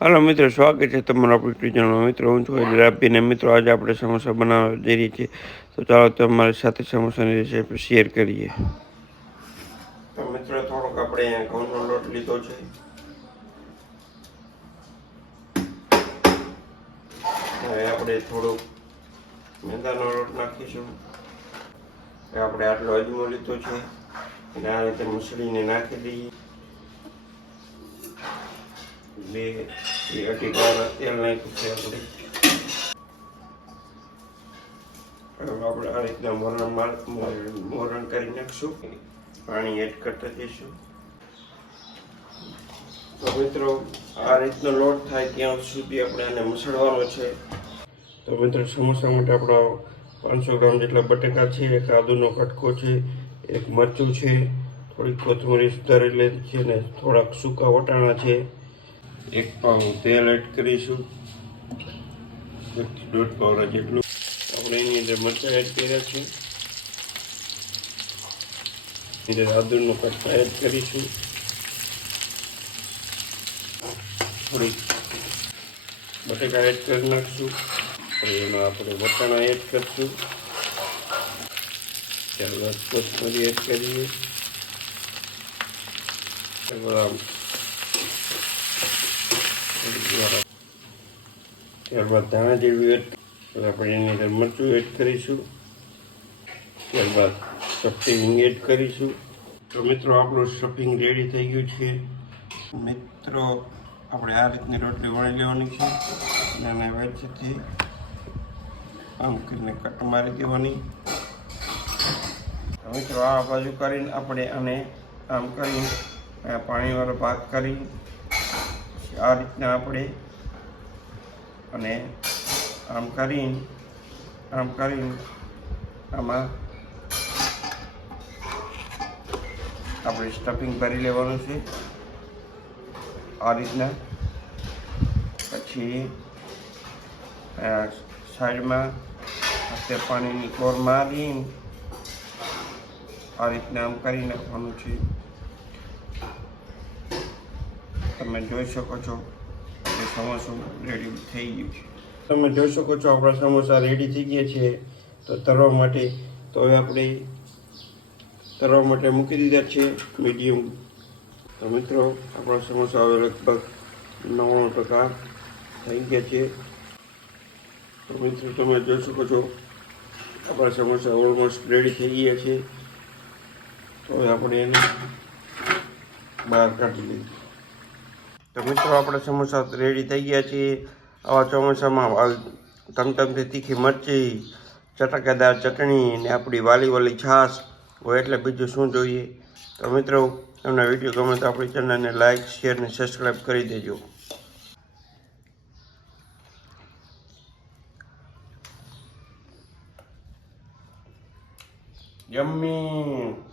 હાલો મિત્રો, સ્વાગત છે તમારું આપણી ટ્વીચરમાં. મિત્રો હું છું રાપીને. મિત્રો આજે આપણે સમોસા બનાવવા જઈ રહી છીએ, તો ચાલો તમારી સાથે સમોસાની રેસીપી શેર કરીએ. તો મિત્રો થોડોક આપણે ઘઉંનો લોટ લીધો છે. હવે આપણે થોડોક મેંદાનો લોટ નાખીશું. આપણે આટલો અજમો લીધો છે અને આ રીતે મસળીને નાખી દઈએ. બે અઢી કપ તેલ નાખ્યું છે આપણે. આપણે આ રીતના મોરણ કરી નાખશું. પાણી એડ કરતા જઈશું. તો મિત્રો આ રીતનો લોટ થાય ત્યાં સુધી આપણે આને મસળવાનો છે. તો મિત્રો સમોસા માટે આપણા 500 ગ્રામ જેટલા બટેકા છે, એક આદુનો કટકો છે, એક મરચું છે, થોડીક કોથમરી સુધારેલી છે ને થોડાક સૂકા વટાણા છે. એક પાવ તેલ એડ કરીશું, 1.5 પાવડા જેટલું. આપણે એની અંદર મરચાં એડ કર્યા છે, એની અંદર આદુનો કટકા એડ કરીશું. થોડીક બટેકા એડ કરી નાખશું. એમાં આપણે વટાણા એડ કરીશું. ત્યારબાદ કોથમરી એડ કરીએ. ત્યારબાદ ધાણા જેવી એડ આપણે એની અંદર મરચું એડ કરીશું. ત્યારબાદ સ્ટફિંગ એડ કરીશું. તો મિત્રો આપણું સ્ટફિંગ રેડી થઈ ગયું છે. મિત્રો આપણે આ રીતની રોટલી વણી લેવાની છે અને વચ્ચેથી આમ કરીને કટ મારી દેવાની. મિત્રો આ બાજુ કરીને આપણે આને આમ કરીને પાણીવાળો ભાગ કરી આ રીતના આપણે અને આમ કરીને આમાં આપણે સ્ટફિંગ ભરી લેવાનું છે આ રીતના. પછી સાઈડમાં આપણે પાણીની કોર મારી આ રીતના આમ કરી નાખવાનું છે. તમે જોઈ શકો છો કે સમોસું રેડી થઈ ગયું છે. તમે જોઈ શકો છો આપણા સમોસા રેડી થઈ ગયા છે. તો તળવા માટે મૂકી દીધા છે મીડિયમ. તો મિત્રો આપણા સમોસા હવે લગભગ 99% થઈ ગયા છે. તો મિત્રો તમે જોઈ શકો છો આપણા સમોસા ઓલમોસ્ટ રેડી થઈ ગયા છે. તો હવે આપણે એને બહાર કાઢી લઈએ. તો મિત્રો આપણા સમોસા રેડી થઈ ગયા છે. આવા ચોમાસામાં ટમટમથી તીખી મરચી, ચટાકેદાર ચટણી ને આપણી વાલી છાશ હોય એટલે બીજું શું જોઈએ. તો મિત્રો તમને વિડીયો ગમે તો આપણી ચેનલને લાઇક, શેર અને સબસ્ક્રાઈબ કરી દેજો. યમ્મી.